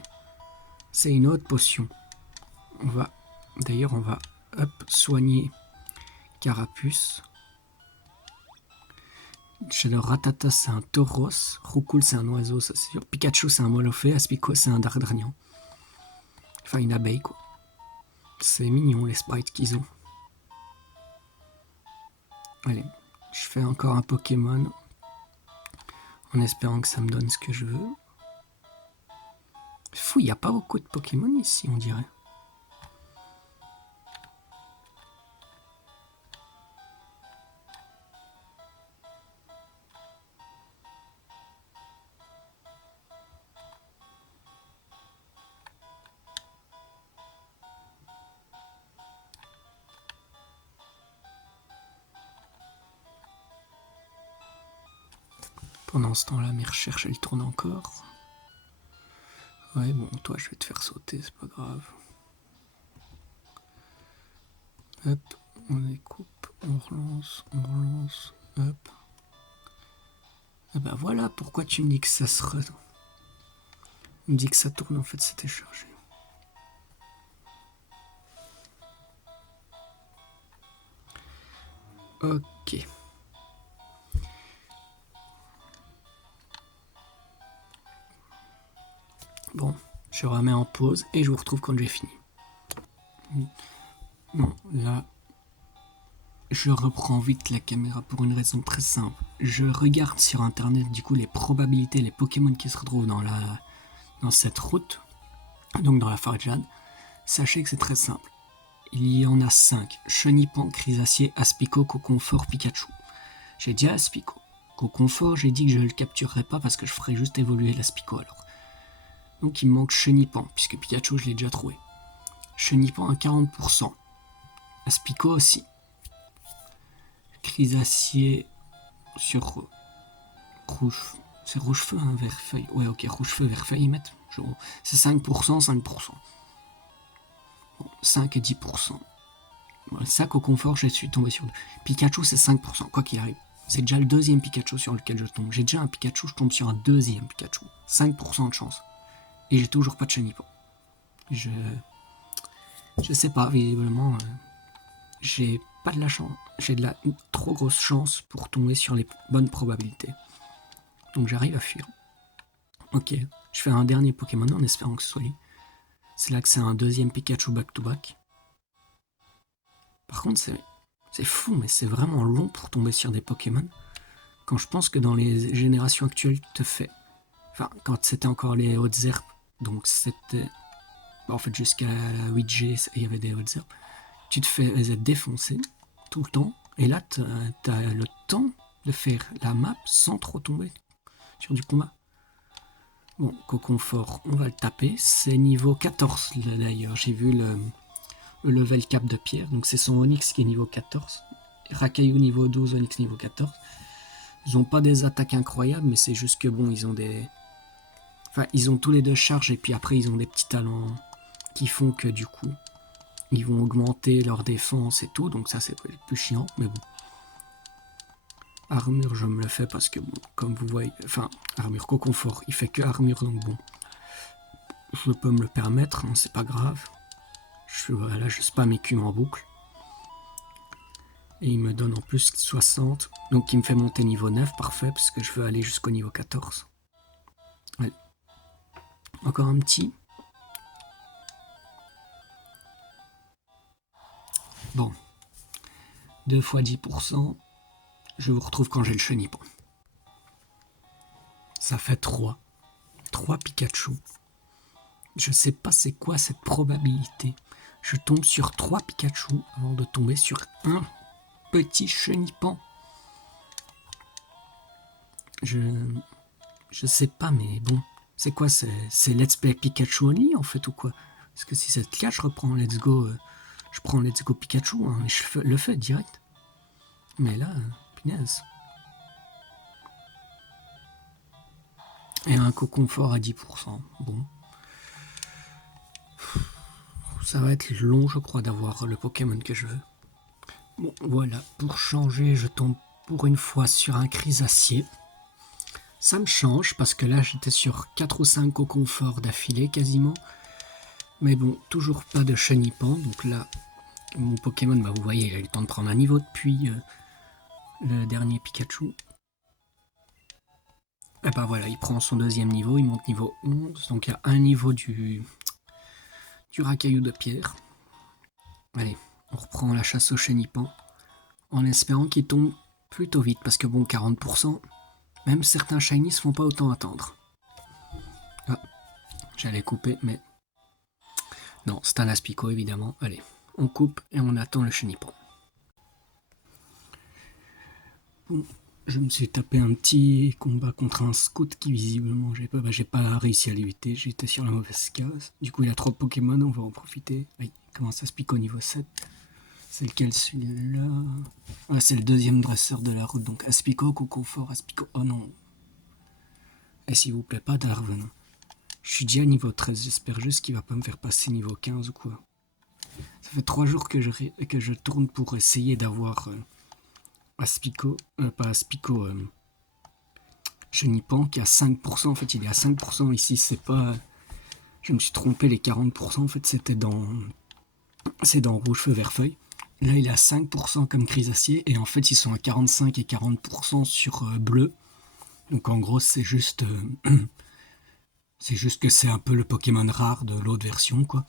une autre potion. D'ailleurs, on va soigner Carapuce. J'adore. Ratata, c'est un tauros. Roucoule, c'est un oiseau, ça c'est sûr. Pikachu, c'est un molofée. Aspico, c'est un dardanian. Enfin, une abeille, quoi. C'est mignon, les sprites qu'ils ont. Allez, je fais encore un Pokémon. En espérant que ça me donne ce que je veux. Fou, il n'y a pas beaucoup de Pokémon ici, on dirait. Pendant ce temps-là, mes recherches, elles tournent encore. Ouais, bon, toi, je vais te faire sauter, c'est pas grave. Hop, on découpe, on relance, hop. Ah bah voilà, pourquoi tu me dis que ça se... On me dit que ça tourne, en fait, c'était chargé. Ok. Bon, je remets en pause et je vous retrouve quand j'ai fini. Bon, là, je reprends vite la caméra pour une raison très simple. Je regarde sur internet du coup les probabilités, les Pokémon qui se retrouvent dans cette route, donc dans la forêt de Jade. Sachez que c'est très simple. Il y en a 5. Chenipan, Chrysacier, Aspico, Coconfort, Pikachu. J'ai dit Aspico. Coconfort, j'ai dit que je ne le capturerai pas parce que je ferai juste évoluer l'Aspico alors. Donc il me manque Chenipan, puisque Pikachu je l'ai déjà trouvé. Chenipan à 40%. Aspico aussi. Chrysacier sur rouge. C'est rouge-feu, hein, vert-feuille. Ouais, ok, rouge-feu, vert-feuille, ils mettent. C'est 5%, 5%. Bon, 5 et 10%. Bon, ça, qu'au confort, je suis tombé sur. Pikachu, c'est 5%, quoi qu'il arrive. C'est déjà le deuxième Pikachu sur lequel je tombe. J'ai déjà un Pikachu, je tombe sur un deuxième Pikachu. 5% de chance. Et j'ai toujours pas de Chenipo. Je sais pas, visiblement, j'ai pas de la chance. J'ai de la trop grosse chance pour tomber sur les bonnes probabilités. Donc j'arrive à fuir. Ok, je fais un dernier Pokémon en espérant que ce soit lui. C'est là que c'est un deuxième Pikachu back-to-back. Par contre, c'est fou, mais c'est vraiment long pour tomber sur des Pokémon. Quand je pense que dans les générations actuelles, tu te fais... Enfin, quand c'était encore les hautes herbes, donc c'était... En fait, jusqu'à 8G, il y avait des hautes herbes. Tu te fais défoncer tout le temps. Et là, t'as le temps de faire la map sans trop tomber sur du combat. Bon, Coconfort, on va le taper. C'est niveau 14 d'ailleurs. J'ai vu le level cap de pierre. Donc c'est son Onix qui est niveau 14. Rakayu niveau 12, Onix niveau 14. Ils ont pas des attaques incroyables, mais c'est juste que bon, ils ont des... Enfin, ils ont tous les deux charges et puis après, ils ont des petits talents qui font que du coup, ils vont augmenter leur défense et tout. Donc ça, c'est plus chiant, mais bon. Armure, je me le fais parce que, bon, comme vous voyez... Enfin, armure Coconfort, il fait que armure, donc bon. Je peux me le permettre, hein, c'est pas grave. Là, je spam écume en boucle. Et il me donne en plus 60. Donc il me fait monter niveau 9, parfait, parce que je veux aller jusqu'au niveau 14. Allez. Encore un petit. Bon. 2 fois 10%. Je vous retrouve quand j'ai le Chenipo. Ça fait 3. 3 Pikachu. Je sais pas c'est quoi cette probabilité. Je tombe sur 3 Pikachu avant de tomber sur un petit Chenipan. Je sais pas, mais bon. C'est quoi, c'est Let's Play Pikachu Only en fait ou quoi? Parce que si c'est le cas, je reprends Let's Go. Je prends Let's Go Pikachu, hein, et je le fais direct. Mais là, punaise. Et un Coconfort à 10%. Bon. Ça va être long, je crois, d'avoir le Pokémon que je veux. Bon, voilà. Pour changer, je tombe pour une fois sur un Chrysacier. Ça me change, parce que là, j'étais sur 4 ou 5 Coconfort d'affilée, quasiment. Mais bon, toujours pas de Chenipan. Donc là, mon Pokémon, bah, vous voyez, il a eu le temps de prendre un niveau depuis le dernier Pikachu. Et bah voilà, il prend son deuxième niveau, il monte niveau 11. Donc il y a un niveau du Rakayu de pierre. Allez, on reprend la chasse au Chenipan. En espérant qu'il tombe plutôt vite. Parce que bon, 40%, même certains shiny se font pas autant attendre. Ah, j'allais couper, mais... Non, c'est un Aspico évidemment. Allez, on coupe et on attend le Chenipan. Bon, je me suis tapé un petit combat contre un scout qui visiblement j'ai pas réussi à l'éviter, j'étais sur la mauvaise case. Du coup il a 3 Pokémon, on va en profiter. Il commence à se piquer au niveau 7. C'est lequel celui-là? Ah, c'est le deuxième dresseur de la route, donc Aspico, Coconfort, Aspico... Oh non. Et s'il vous plaît, pas Darven. Je suis déjà niveau 13, j'espère juste qu'il va pas me faire passer niveau 15 ou quoi. Ça fait 3 jours que je tourne pour essayer d'avoir Aspico, pas Aspico, Chenipan qui a 5%, en fait il est à 5% ici, c'est pas... Je me suis trompé, les 40% en fait c'est dans rouge feu vert feuille. Là il est à 5% comme Chrysacier et en fait ils sont à 45 et 40% sur bleu. Donc en gros c'est juste c'est juste que c'est un peu le Pokémon rare de l'autre version quoi.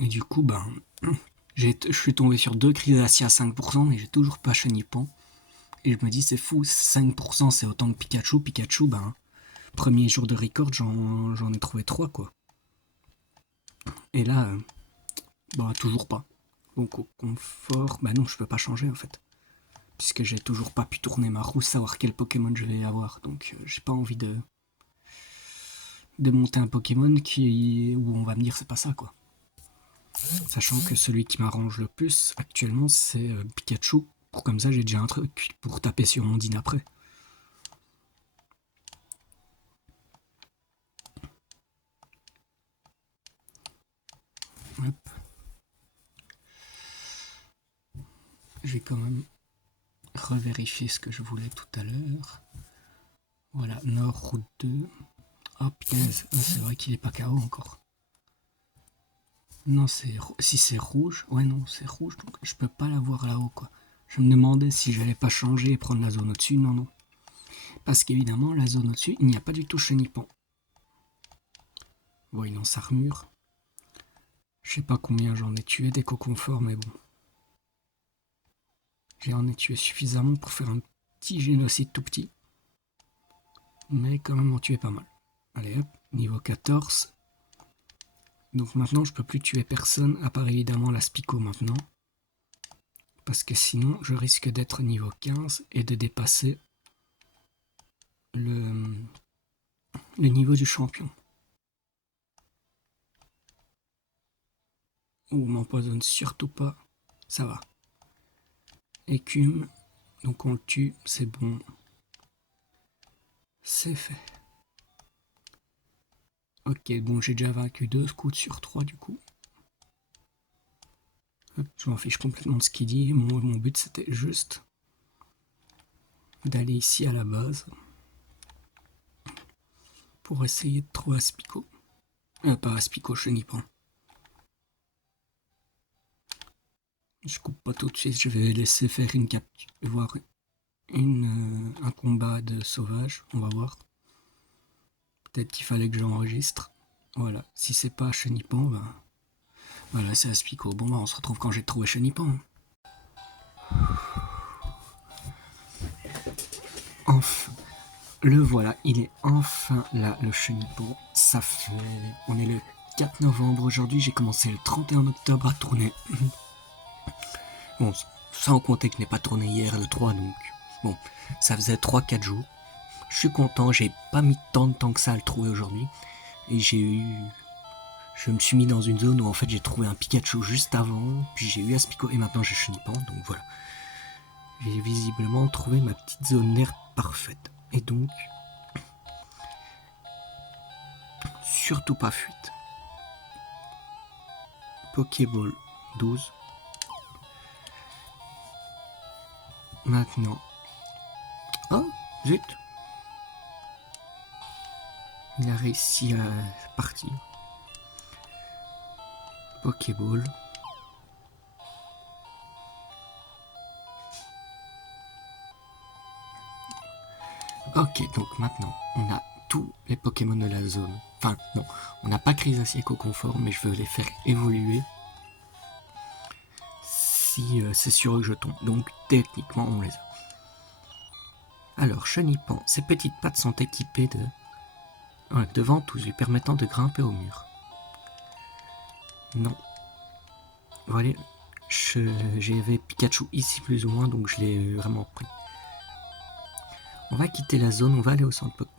Et du coup ben je suis tombé sur 2 Chrysacier à 5% mais j'ai toujours pas Chenipan. Et je me dis c'est fou, 5% c'est autant que Pikachu. Pikachu ben premier jour de record j'en ai trouvé 3 quoi. Et là bah toujours pas. Donc au confort, bah non je peux pas changer en fait. Puisque j'ai toujours pas pu tourner ma roue, savoir quel Pokémon je vais avoir. Donc j'ai pas envie de monter un Pokémon où on va me dire c'est pas ça quoi. Sachant que celui qui m'arrange le plus actuellement c'est Pikachu. Pour comme ça j'ai déjà un truc pour taper sur Ondine après. Hop. Je vais quand même revérifier ce que je voulais tout à l'heure. Voilà, Nord, route 2. Oh punaise, c'est vrai qu'il est pas KO encore. Non, si c'est rouge, ouais non, c'est rouge, donc je peux pas l'avoir là-haut quoi. Je me demandais si j'allais pas changer et prendre la zone au-dessus, non. Parce qu'évidemment, la zone au-dessus, il n'y a pas du tout Chenipan. Voyons sa armure. Je sais pas combien j'en ai tué des coconforts, mais bon. J'en ai tué suffisamment pour faire un petit génocide tout petit. Mais quand même en tuer pas mal. Allez hop, niveau 14. Donc maintenant, je peux plus tuer personne, à part évidemment la Spico maintenant. Parce que sinon, je risque d'être niveau 15 et de dépasser le niveau du champion. Oh, m'empoisonne surtout pas. Ça va. Écume. Donc on le tue, c'est bon. C'est fait. Ok, bon, j'ai déjà vaincu 2 scouts sur 3 du coup. Hop, je m'en fiche complètement de ce qu'il dit. Mon but c'était juste d'aller ici à la base pour essayer de trouver Aspico. Pas Aspico, Chenipan. Je coupe pas tout de suite, je vais laisser faire une capture, voir un combat de sauvage, on va voir. Peut-être qu'il fallait que j'enregistre. Voilà, si c'est pas Chenipan, ben voilà, c'est Aspico. Bon, ben, on se retrouve quand j'ai trouvé Chenipan. Enfin, le voilà, il est enfin là, le Chenipan. Ça fait... On est le 4 novembre aujourd'hui, j'ai commencé le 31 octobre à tourner. Bon, sans compter que je n'ai pas tourné hier le 3, donc... Bon, ça faisait 3-4 jours. Je suis content, j'ai pas mis tant de temps que ça à le trouver aujourd'hui. Et je me suis mis dans une zone où en fait j'ai trouvé un Pikachu juste avant, puis j'ai eu Aspico et maintenant j'ai Chenipan, donc voilà. J'ai visiblement trouvé ma petite zone d'air parfaite. Et donc, surtout pas fuite. Pokéball 12. Maintenant. Oh, zut. Il a réussi à partir. Pokéball. Ok, donc maintenant, on a tous les Pokémon de la zone. Enfin, non, on n'a pas Chrysacier Coconfort, mais je veux les faire évoluer si c'est sur eux que je tombe. Donc, techniquement, on les a. Alors, Chenipan, ses petites pattes sont équipées de ventouses lui permettant de grimper au mur. Non. Voilà, j'avais Pikachu ici plus ou moins, donc je l'ai vraiment pris. On va quitter la zone, on va aller au centre Pokémon.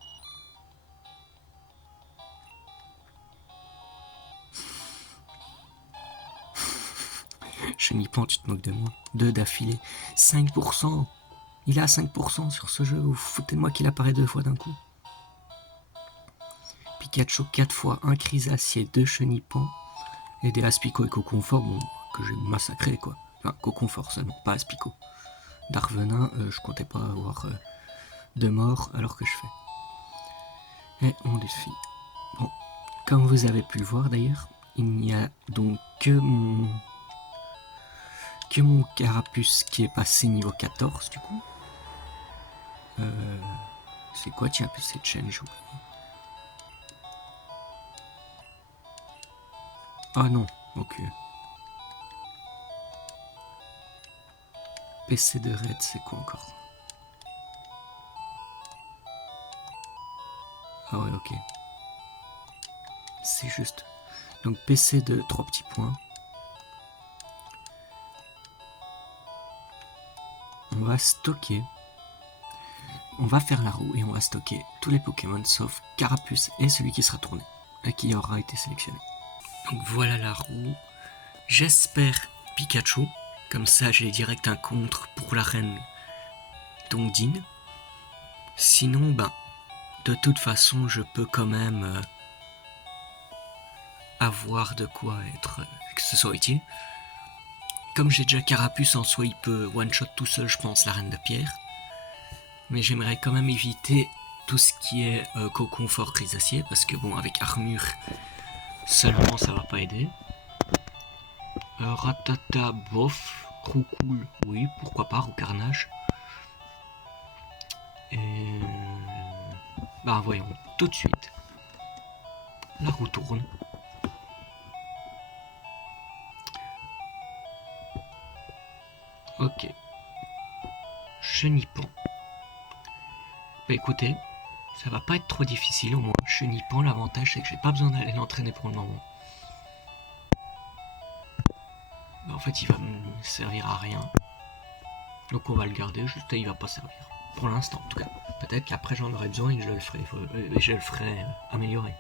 Chenipan, tu te moques de moi. 2 d'affilée. 5%. Il est à 5% sur ce jeu. Vous foutez de moi qu'il apparaît 2 fois d'un coup. Pikachu 4 fois, un Chrysacier, 2 Chenipan. Et des Aspico et Coconfort, bon, que j'ai massacré quoi. Enfin, Coconfort seulement, pas Aspico. Darvenin, je comptais pas avoir de mort alors que je fais. Et on défie. Bon, comme vous avez pu le voir d'ailleurs, il n'y a donc que mon carapuce qui est passé niveau 14 du coup. C'est quoi, tiens, cette chaîne, j'ai oublié. Ah non, ok. PC de raid, c'est quoi encore? Ah ouais, ok. C'est juste. Donc PC de 3 petits points. On va stocker. On va faire la roue et on va stocker tous les Pokémon sauf Carapuce et celui qui sera tourné, et qui aura été sélectionné. Donc voilà la roue. J'espère Pikachu. Comme ça j'ai direct un contre pour la reine Dongding. Sinon, ben, de toute façon, je peux quand même avoir de quoi être que ce soit utile. Comme j'ai déjà Carapuce en soi, il peut one-shot tout seul, je pense, la Reine de Pierre. Mais j'aimerais quand même éviter tout ce qui est cocon fort grisacier, parce que bon, avec armure seulement, ça va pas aider. Ratata, bof. Roucoule, oui, pourquoi pas, Roucarnage. Et... bah voyons, tout de suite. La roue tourne. Ok. Chenipan. Bah écoutez, ça va pas être trop difficile au moins. Chenipan, l'avantage c'est que j'ai pas besoin d'aller l'entraîner pour le moment. Bah en fait il va me servir à rien. Donc on va le garder, juste il va pas servir. Pour l'instant en tout cas. Peut-être qu'après j'en aurai besoin et que je le ferai améliorer.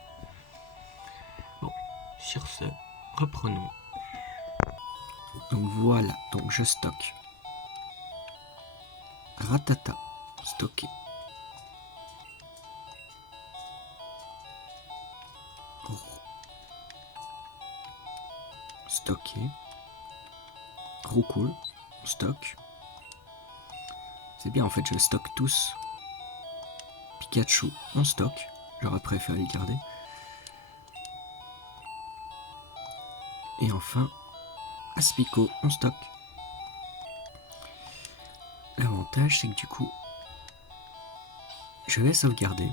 Bon, sur ce, reprenons. Donc voilà, donc je stocke. Ratata, stocké. Stocké. Roucoule, stock. C'est bien en fait, je stocke tous. Pikachu, on stock. J'aurais préféré le garder. Et enfin, Aspico, on stock. L'avantage, c'est que du coup, je vais sauvegarder.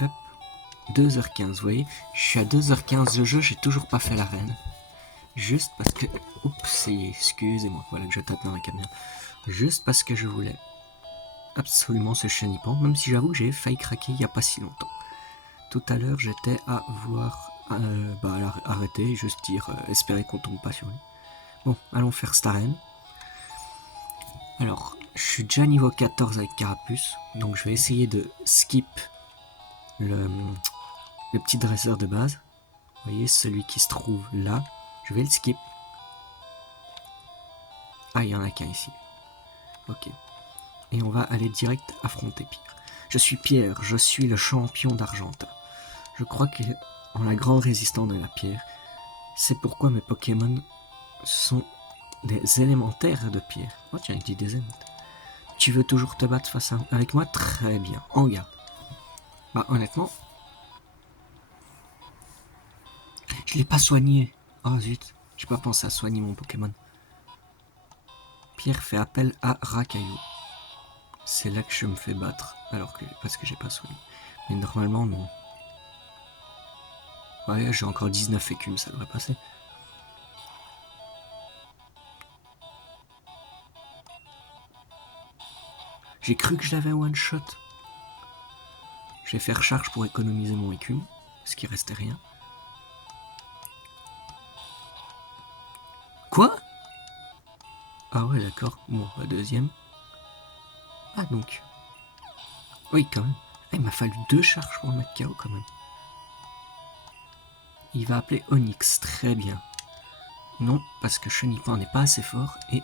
Hop, 2h15, vous voyez, je suis à 2h15 de jeu, j'ai toujours pas fait l'arène. Juste parce que... Oups, excusez-moi, voilà que je tape dans la caméra. Juste parce que je voulais absolument ce Chenipan, même si j'avoue que j'ai failli craquer il n'y a pas si longtemps. Tout à l'heure, j'étais à vouloir arrêter et juste dire, espérer qu'on tombe pas sur lui. Bon, allons faire cette arène. Alors, je suis déjà niveau 14 avec Carapuce, donc je vais essayer de skip le petit dresseur de base. Vous voyez, celui qui se trouve là, je vais le skip. Ah, il y en a qu'un ici. Ok. Et on va aller direct affronter Pierre. Je suis Pierre, je suis le champion d'Argentin. Je crois que en la grande résistante de la pierre, c'est pourquoi mes Pokémon sont des élémentaires de pierre. Oh tiens, il dit des élémentaires. Tu veux toujours te battre avec moi? Très bien, en garde. Bah honnêtement, je l'ai pas soigné. Oh zut, j'ai pas pensé à soigner mon Pokémon. Pierre fait appel à Racaillou. C'est là que je me fais battre, parce que j'ai pas soigné. Mais normalement non. Ouais, j'ai encore 19 écumes, ça devrait passer. J'ai cru que je l'avais one shot. Je vais faire charge pour économiser mon écume, parce qu'il restait rien. Quoi? Ah ouais, d'accord. Bon, la deuxième. Ah donc. Oui, quand même. Ah, il m'a fallu 2 charges pour le mettre KO quand même. Il va appeler Onyx, très bien. Non, parce que Chenipan n'est pas assez fort et...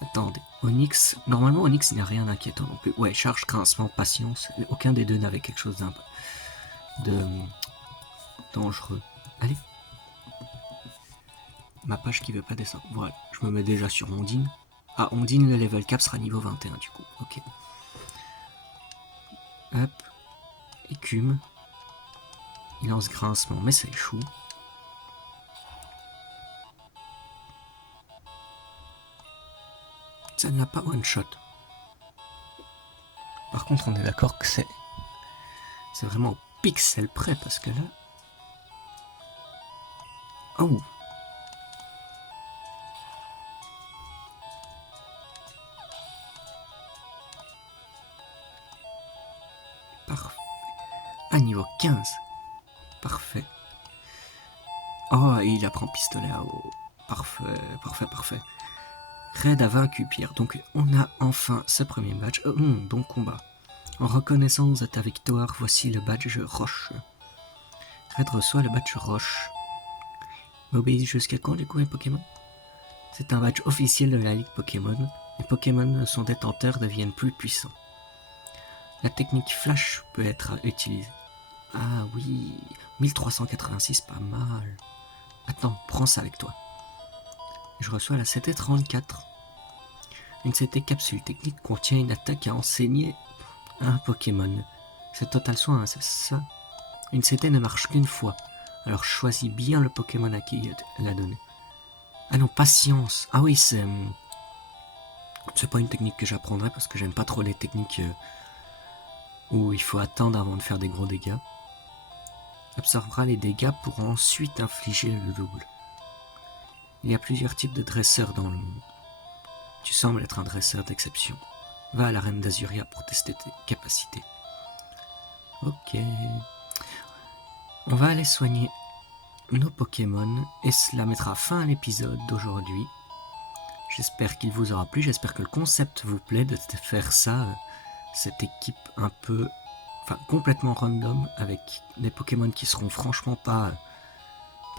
Attendez, Onyx... Normalement, Onyx n'a rien d'inquiétant non plus. Ouais, charge, grincement, patience. Aucun des deux n'avait quelque chose de dangereux. Allez. Ma page qui veut pas descendre. Voilà, je me mets déjà sur Ondine. Ah, Ondine, le level cap sera niveau 21 du coup. Ok. Hop. Écume. Il lance grincement, mais ça échoue. Ça ne l'a pas one shot. Par contre, on est d'accord que c'est vraiment au pixel près parce que là. Oh! Parfait. Ah, niveau 15. Parfait. Oh, et il apprend pistolet à eau. Parfait, parfait, parfait. Red a vaincu Pierre. Donc, on a enfin ce premier badge. Bon combat. En reconnaissance de ta victoire, voici le badge Roche. Red reçoit le badge Roche. M'obéis jusqu'à quand du coup mes Pokémon? C'est un badge officiel de la Ligue Pokémon. Les Pokémon de son détenteur deviennent plus puissants. La technique Flash peut être utilisée. Ah oui, 1386, pas mal. Attends, prends ça avec toi. Je reçois la CT34. Une CT capsule technique contient une attaque à enseigner à un Pokémon. C'est total soin, hein, c'est ça. Une CT ne marche qu'une fois, alors choisis bien le Pokémon à qui la donner. Ah non, patience. Ah oui, c'est pas une technique que j'apprendrai parce que j'aime pas trop les techniques où il faut attendre avant de faire des gros dégâts. Absorbera les dégâts pour ensuite infliger le double. Il y a plusieurs types de dresseurs dans le monde. Tu sembles être un dresseur d'exception. Va à l'arène d'Azuria pour tester tes capacités. Ok. On va aller soigner nos Pokémon et cela mettra fin à l'épisode d'aujourd'hui. J'espère qu'il vous aura plu, j'espère que le concept vous plaît de faire ça, cette équipe un peu, complètement random avec des Pokémon qui seront franchement pas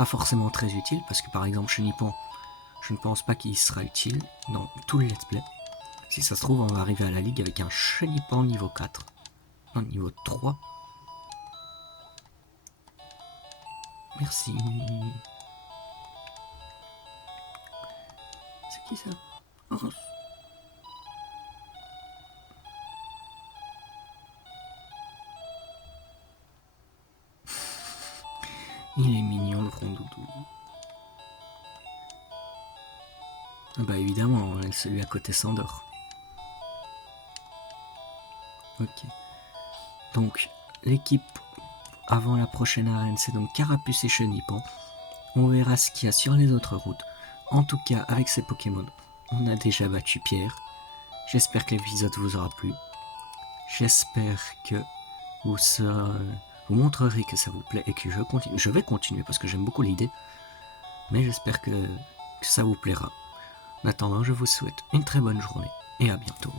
forcément très utiles, parce que par exemple Chenipan, je ne pense pas qu'il sera utile dans tout le let's play. Si ça se trouve, on va arriver à la ligue avec un Chenipan niveau 4, non niveau 3. Merci. C'est qui ça? Oh. Il est mignon le rondoudou. Ah bah évidemment, celui à côté s'endort. Ok. Donc, l'équipe avant la prochaine arène, c'est donc Carapuce et Chenipan. On verra ce qu'il y a sur les autres routes. En tout cas, avec ces Pokémon, on a déjà battu Pierre. J'espère que l'épisode vous aura plu. J'espère que vous montrerez que ça vous plaît et que je vais continuer parce que j'aime beaucoup l'idée. Mais j'espère que ça vous plaira. En attendant, je vous souhaite une très bonne journée et à bientôt.